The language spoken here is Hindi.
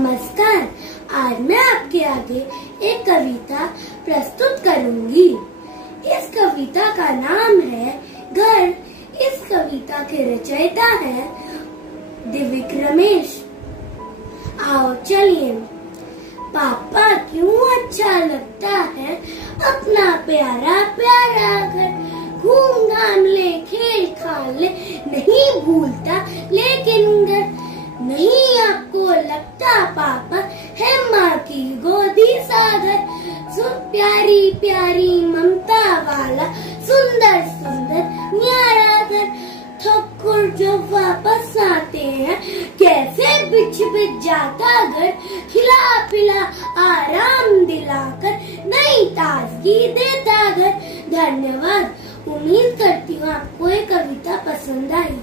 नमस्कार। आज मैं आपके आगे एक कविता प्रस्तुत करूंगी। इस कविता का नाम है घर। इस कविता के रचयिता है दिव्यक रमेश। आओ चलिए। पापा क्यों अच्छा लगता है अपना प्यारा प्यारा घर। घूम घाम ले खेल खा ले नहीं भूलता लेकिन घर। नहीं आपको लगता पापा है माँ की गोदी सा घर। सुन प्यारी प्यारी ममता वाला सुंदर सुंदर न्यारा घर। ठकुर जो वापस आते हैं कैसे बिछ बिछ जाता घर। खिला पिला आराम दिलाकर नई ताजगी देता घर। धन्यवाद। उम्मीद करती हूँ आपको ये कविता पसंद आई।